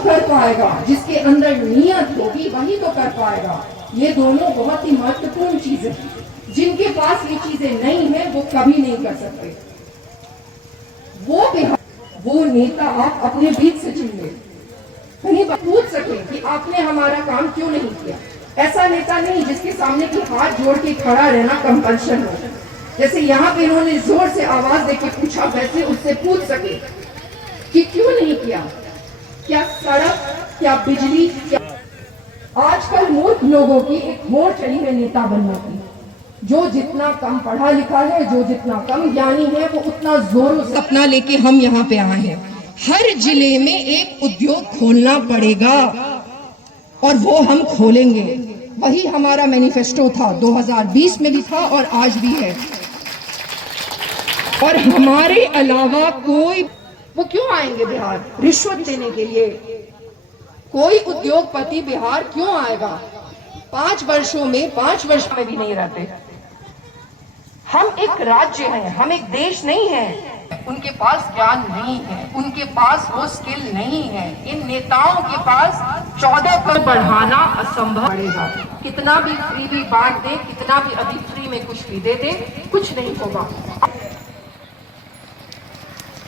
कर पाएगा, जिसके अंदर नीयत होगी वही तो कर पाएगा। ये दोनों बहुत ही महत्वपूर्ण चीजें हैं। जिनके पास ये चीजें नहीं है वो कभी नहीं कर सकते। वो नेता आप अपने बीच से चुनिए, कहीं पूछ सके कि आपने हमारा काम क्यों नहीं किया। ऐसा नेता नहीं जिसके सामने की हाथ जोड़ के खड़ा रहना कंपल्शन हो। जैसे यहाँ पे इन्होंने जोर से आवाज देके पूछा, वैसे उससे पूछ सके कि क्यों नहीं किया, क्या सड़क, क्या बिजली, क्या। आजकल मूर्ख लोगों की एक होड़ चढ़ी है नेता बनने की। जो जितना कम पढ़ा लिखा है, जो जितना कम ज्ञानी है, वो उतना जोरों से सपना लेके हम यहाँ पे आए हैं। हर जिले में एक उद्योग खोलना पड़ेगा और वो हम खोलेंगे। वही हमारा मैनिफेस्टो था, 2020 में भी था और आज भी है। और हमारे अलावा कोई, वो क्यों आएंगे बिहार रिश्वत देने के लिए? कोई उद्योगपति बिहार क्यों आएगा? 5 वर्षों में, 5 वर्ष में भी नहीं रहते। हम एक राज्य हैं, हम एक देश नहीं है। उनके पास ज्ञान नहीं है, उनके पास वो स्किल नहीं है। इन नेताओं के पास 14 करोड़ बढ़ाना असंभव पड़ेगा। कितना भी फ्री भी बांट दे, कितना भी अभी फ्री में कुछ भी दे दे, कुछ नहीं होगा।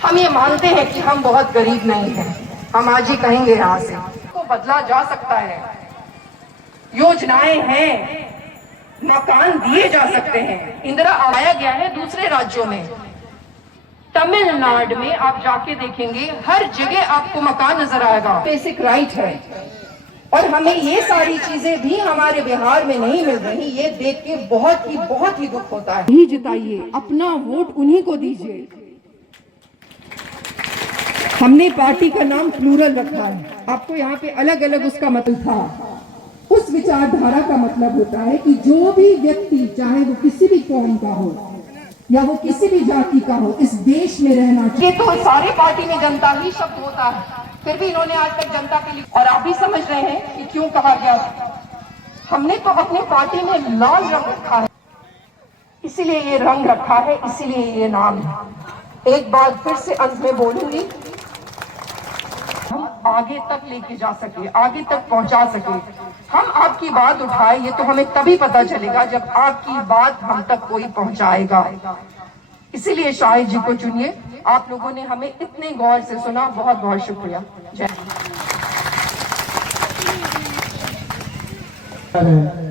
हम ये मानते हैं कि हम बहुत गरीब नहीं हैं। हम आज ही कहेंगे यहाँ से तो बदला जा सकता है। योजनाएं हैं, मकान दिए जा सकते हैं। इंदिरा आया गया है दूसरे राज्यों में। तमिलनाडु में आप जाके देखेंगे, हर जगह आपको मकान नजर आएगा। बेसिक राइट है। और हमें ये सारी चीजें भी हमारे बिहार में नहीं मिल रही। ये देख के बहुत ही दुख होता है। ही जिताइए, अपना वोट उन्हीं को दीजिए। हमने पार्टी का नाम प्लूरल रखा है। आपको यहाँ पे अलग अलग उसका मतलब था। उस विचारधारा का मतलब होता है कि जो भी व्यक्ति, चाहे वो किसी भी कौम का हो या वो किसी भी जाति का हो, इस देश में रहना चाहिए। ये तो सारी पार्टी में जनता ही शब्द होता है, फिर भी इन्होंने आज तक जनता के लिए, और आप भी समझ रहे हैं कि क्यों कहा गया। हमने तो अपनी पार्टी में लाल रंग रखा है, इसीलिए ये रंग रखा है, इसीलिए ये नाम है। एक बात फिर से अंत में बोलूंगी, हम आगे तक लेके जा सके, आगे तक पहुंचा सके। हम आपकी बात उठाए, ये तो हमें तभी पता चलेगा जब आपकी बात हम तक कोई पहुंचाएगा। इसीलिए शाहिद जी को चुनिए। आप लोगों ने हमें इतने गौर से सुना, बहुत बहुत शुक्रिया। जय हिंद।